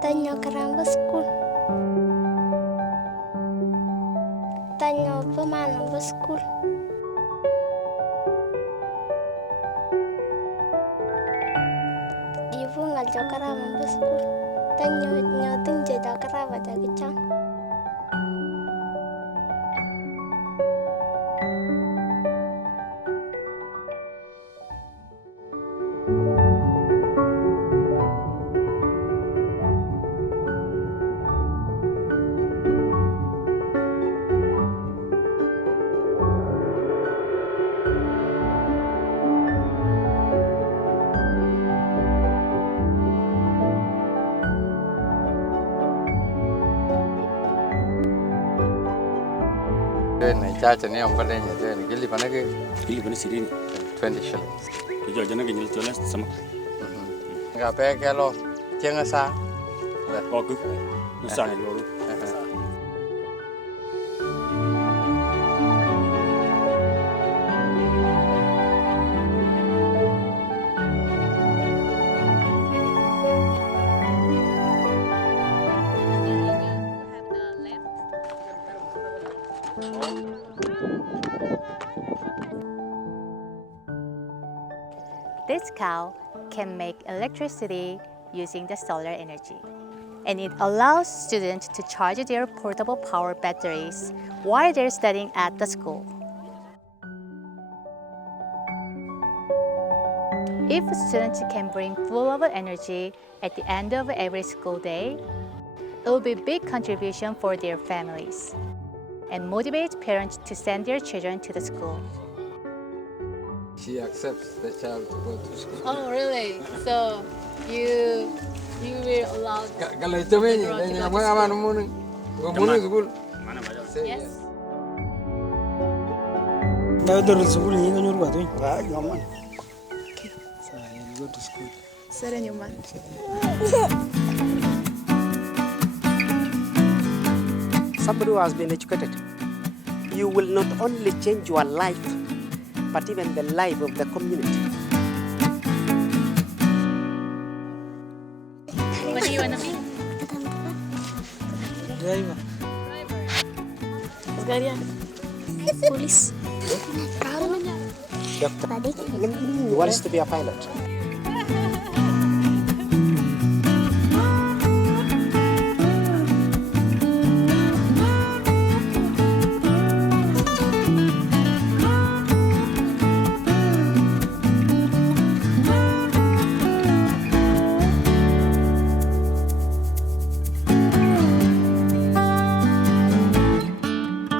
Tanya keramba school. Tanya pemana school. Ibu ngajak keramba school. Tanya nyoting jeda keramba dari kecang. Này cha cho nên ông có đây nhỉ? Cái lì bánh cái Ili bani sirini. 20 shillings. Kijo jana ke nyil tola sama. Nggak pakai kalau jangan sa. Oku. Nusa ni lolu. This cow can make electricity using the solar energy, and it allows students to charge their portable power batteries while they're studying at the school. If students can bring full of energy at the end of every school day, it will be a big contribution for their families and motivate parents to send their children to the school. She accepts the child to go to school. Oh, really? So you will allow Kalau itu ni, ni apa apa nombor ni? Nombor ni school. Mana baca? Yes. Now the school ni kan nyuruh tu. Wah, nyaman. Saya go to school. Sere nyaman. Somebody who has been educated, you will not only change your life, but even the life of the community. What do you want to be? Driver. Sekalian. Polis. Doctor. He wants to be a pilot.